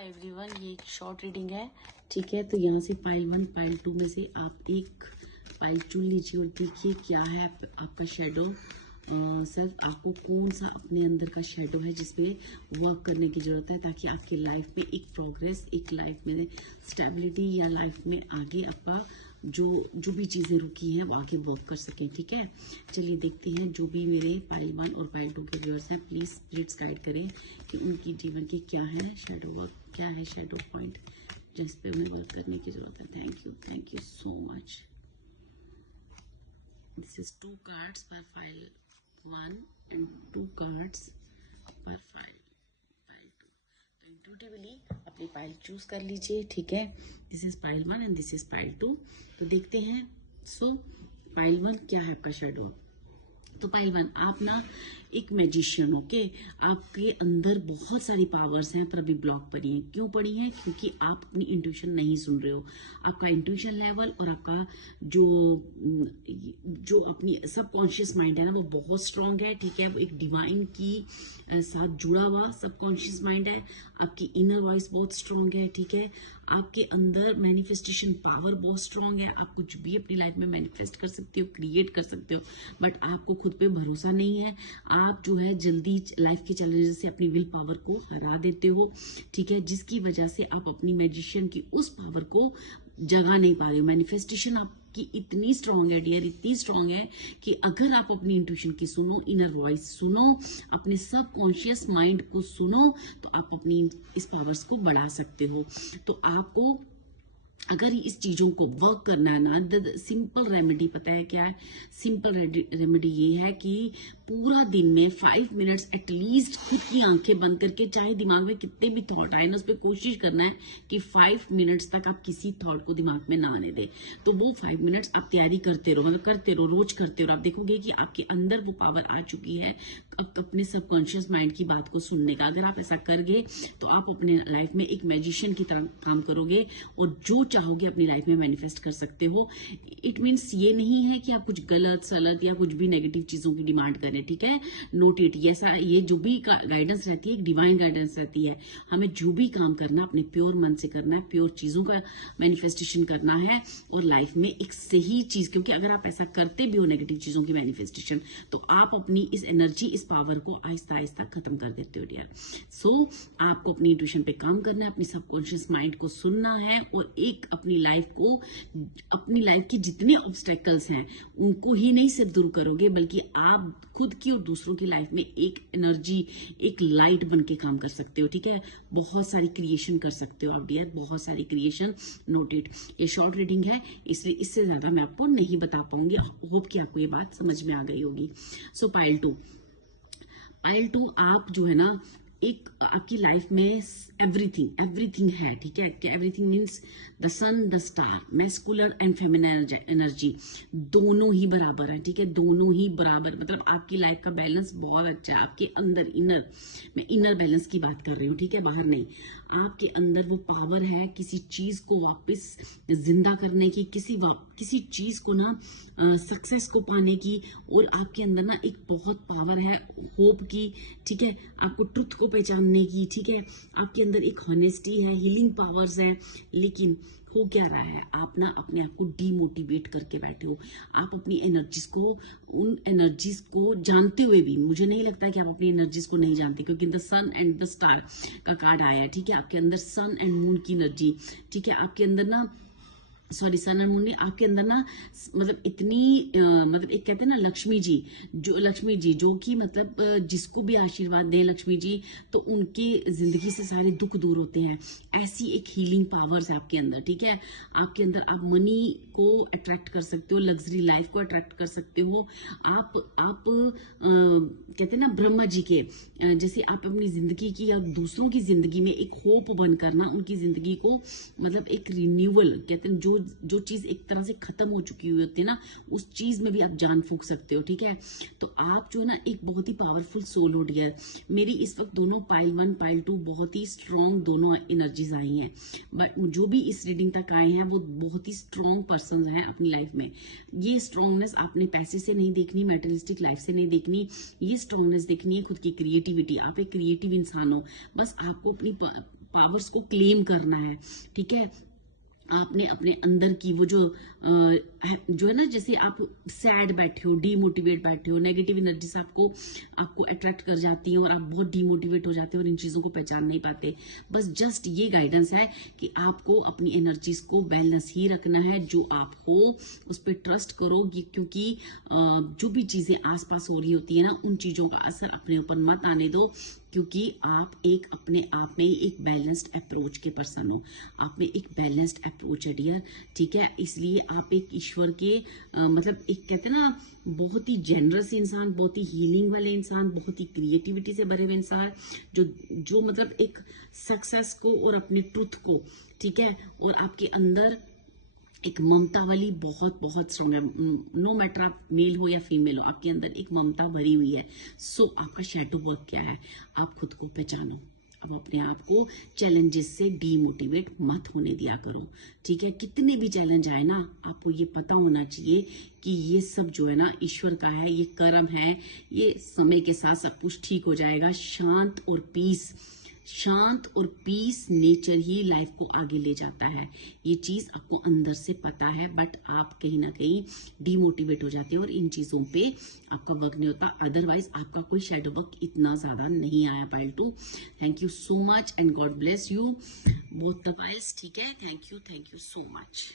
Hi everyone, ये एक short reading है। ठीक है, तो यहाँ से पाइल 1 पाइल 2 में से आप एक पाइल चुन लीजिए और देखिए क्या है आपका शेडो सेल्फ। आपको कौन सा अपने अंदर का शेडो है जिसपे वर्क करने की ज़रूरत है, ताकि आपके लाइफ में एक प्रोग्रेस, एक लाइफ में स्टेबिलिटी या लाइफ में आगे आपका जो भी चीज़ें रुकी हैं वो आगे वर्क कर सकें। ठीक है, चलिए देखते हैं। जो भी मेरे पाइल 1 और पाइल 2 के व्यूअर्स हैं, प्लीज़ स्पिरिट्स गाइड करें कि उनकी जीवन की क्या है शेडो वर्क, क्या है शेडो पॉइंट जिस पे उन्हें वर्क करने की ज़रूरत है। Thank you so much. This is 2 cards per file 1 and 2 cards per file 2। तो इंट्यूटिवली अपनी फाइल चूज कर लीजिए। ठीक है, this is pile 1 and this is pile 2। तो देखते हैं। सो पाइल 1 क्या है आपका शेडो। तो पाइल 1, आप ना एक मैजिशियन। ओके, आपके अंदर बहुत सारी पावर्स हैं पर अभी ब्लॉक पड़ी हैं। क्यों पड़ी हैं? क्योंकि आप अपनी इंट्यूशन नहीं सुन रहे हो। आपका इंट्यूशन लेवल और आपका जो अपनी सबकॉन्शियस माइंड है ना, वो बहुत स्ट्रांग है। ठीक है, वो एक डिवाइन की साथ जुड़ा हुआ सबकॉन्शियस माइंड है। आपकी इनर वॉइस बहुत स्ट्रांग है। ठीक है, आपके अंदर मैनिफेस्टेशन पावर बहुत स्ट्रांग है। आप कुछ भी अपनी लाइफ में मैनिफेस्ट कर सकते हो, क्रिएट कर सकते हो, बट आपको खुद पे भरोसा नहीं है। आप जो है जल्दी लाइफ के चैलेंजेस से अपनी विल पावर को हरा देते हो। ठीक है, जिसकी वजह से आप अपनी मैजिशियन की उस पावर को जगा नहीं पा रहे हो। मैनिफेस्टेशन आपकी इतनी स्ट्रांग है डियर, इतनी स्ट्रांग है कि अगर आप अपनी इंट्यूशन की सुनो, इनर वॉइस सुनो, अपने सबकॉन्शियस माइंड को सुनो, तो आप अपनी इस पावर्स को बढ़ा सकते हो। तो आपको अगर इस चीज़ों को वर्क करना है ना, द सिंपल रेमेडी पता है क्या है? सिंपल रेमेडी ये है कि पूरा दिन में 5 मिनट्स एटलीस्ट खुद की आंखें बंद करके, चाहे दिमाग में कितने भी थॉट आए ना, उस पर कोशिश करना है कि 5 मिनट्स तक आप किसी थॉट को दिमाग में ना आने दें। तो वो 5 मिनट्स आप तैयारी करते रहो, मतलब करते रहो, रोज करते रहो। आप देखोगे कि आपके अंदर वो पावर आ चुकी है अपने सबकॉन्शियस माइंड की बात को सुनने का। अगर आप ऐसा कर गए तो आप अपने लाइफ में एक मैजिशियन की तरह काम करोगे और जो चाहोगे अपनी लाइफ में मैनिफेस्ट कर सकते हो। इट मीन्स ये नहीं है कि आप कुछ गलत सलत या कुछ भी नेगेटिव चीजों की डिमांड करें। ठीक है, नोट इट। ये जो भी गाइडेंस रहती है, एक डिवाइन गाइडेंस रहती है। हमें जो भी काम करना है अपने प्योर मन से करना है, प्योर चीजों का मैनिफेस्टेशन करना है और लाइफ में एक सही चीज, क्योंकि अगर आप ऐसा करते भी हो नेगेटिव चीजों की मैनिफेस्टेशन, तो आप अपनी इस एनर्जी, इस पावर को आहिस्ता आहिस्ता खत्म कर देते हो डियर। सो आपको अपनी इंट्यूशन पे काम करना है, अपनी सबकॉन्शियस माइंड को सुनना है और एक अपनी लाइफ की जितने ऑब्स्टेकल्स हैं उनको ही नहीं सिर्फ दूर करोगे, बल्कि आप खुद की और दूसरों की लाइफ में एक एनर्जी, एक लाइट बन के काम कर सकते हो। ठीक है, बहुत सारी क्रिएशन कर सकते हो आप डियर, बहुत सारी क्रिएशन। Note it. ये शॉर्ट रीडिंग है, इसलिए इससे ज्यादा मैं आपको नहीं बता पाऊंगी। होप कि आपको ये बात समझ में आ गई होगी। सो पाइल 2 आप जो है ना, एक आपकी लाइफ में एवरीथिंग है। ठीक है, everything means the sun, the star, masculine and feminine energy दोनों ही बराबर है। ठीक है, दोनों ही बराबर, मतलब आपकी लाइफ का बैलेंस बहुत अच्छा है। आपके अंदर मैं इनर बैलेंस की बात कर रही हूँ। ठीक है, बाहर नहीं। आपके अंदर वो पावर है किसी चीज को वापस जिंदा करने की, किसी चीज को ना सक्सेस को पाने की, और आपके अंदर ना एक बहुत पावर है होप की। ठीक है, आपको ट्रुथ को पहचानने की। ठीक है, आपके अंदर एक हॉनेस्टी है, हीलिंग पावर्स है। लेकिन हो क्या रहा है, आप ना अपने आप को डीमोटिवेट करके बैठे हो। आप अपनी उन एनर्जीज को जानते हुए भी, मुझे नहीं लगता कि आप अपनी एनर्जीज को नहीं जानते, क्योंकि the sun and the star का कार्ड आया है। ठीक है, आपके अंदर सन एंड मून की एनर्जी। ठीक है, आपके अंदर ना सन एंड मून ने आपके अंदर ना, मतलब इतनी मतलब एक कहते हैं ना लक्ष्मी जी जो कि मतलब जिसको भी आशीर्वाद दे लक्ष्मी जी, तो उनकी जिंदगी से सारे दुख दूर होते हैं। ऐसी एक हीलिंग पावर्स है आपके अंदर। ठीक है, आपके अंदर आप मनी को अट्रैक्ट कर सकते हो, लग्जरी लाइफ को अट्रैक्ट कर सकते हो। आप कहते हैं ना ब्रह्मा जी के जैसे आप अपनी जिंदगी की या दूसरों की जिंदगी में एक होप बनकर ना, उनकी जिंदगी को मतलब एक रिन्यूअल, कहते हैं जो चीज एक तरह से खत्म हो चुकी हुई होती है ना, उस चीज में भी आप जान फूंक सकते हो। ठीक है, तो आप जो है ना एक बहुत ही पावरफुल सोल हो डियर। मेरी इस वक्त दोनों पाइल 1 पाइल 2 बहुत ही स्ट्रॉन्ग दोनों एनर्जीज आई हैं, बट जो भी इस रीडिंग तक आए हैं वो बहुत ही स्ट्रॉन्ग पर्सन हैं अपनी लाइफ में। ये स्ट्रॉन्गनेस आपने पैसे से नहीं देखनी, मेटेरियलिस्टिक लाइफ से नहीं देखनी, ये स्ट्रॉन्गनेस देखनी है खुद की क्रिएटिविटी। आप एक क्रिएटिव इंसान हो, बस आपको अपनी पावर्स को क्लेम करना है, ठीक है। आपने अपने अंदर की वो जो है ना, जैसे आप सैड बैठे हो, डीमोटिवेट बैठे हो, नेगेटिव एनर्जी से आपको अट्रैक्ट कर जाती है और आप बहुत डीमोटिवेट हो जाते हो और इन चीज़ों को पहचान नहीं पाते। बस जस्ट ये गाइडेंस है कि आपको अपनी एनर्जीज को बैलेंस ही रखना है। जो आप हो उस पर ट्रस्ट करो, क्योंकि जो भी चीज़ें आसपास हो रही होती है ना, उन चीज़ों का असर अपने ऊपर मत आने दो, क्योंकि आप एक अपने आप में एक बैलेंस्ड अप्रोच के पर्सन हो। आप में एक बैलेंस्ड अप्रोच है डियर, ठीक है। इसलिए आप एक ईश्वर के मतलब एक कहते हैं ना, बहुत ही जेनरस इंसान, बहुत ही हीलिंग वाले इंसान, बहुत ही क्रिएटिविटी से भरे हुए इंसान, जो मतलब एक सक्सेस को और अपने ट्रुथ को, ठीक है, और आपके अंदर एक ममता वाली बहुत बहुत स्ट्रांग है। नो मैटर आप मेल हो या फीमेल हो, आपके अंदर एक ममता भरी हुई है। सो आपका शैडो वर्क क्या है, आप खुद को पहचानो। अब अपने आप को चैलेंजेस से डीमोटिवेट मत होने दिया करो, ठीक है। कितने भी चैलेंज आए ना, आपको ये पता होना चाहिए कि ये सब जो है ना ईश्वर का है, ये कर्म है, ये समय के साथ सब कुछ ठीक हो जाएगा। शांत और पीस नेचर ही लाइफ को आगे ले जाता है। ये चीज़ आपको अंदर से पता है, बट आप कहीं ना कहीं डीमोटिवेट हो जाते हो और इन चीज़ों पे आपका वर्क नहीं होता। अदरवाइज आपका कोई शैडो वर्क इतना ज़्यादा नहीं आया pile two. Thank you so much and God bless you both the guys, ठीक है। Thank you so much.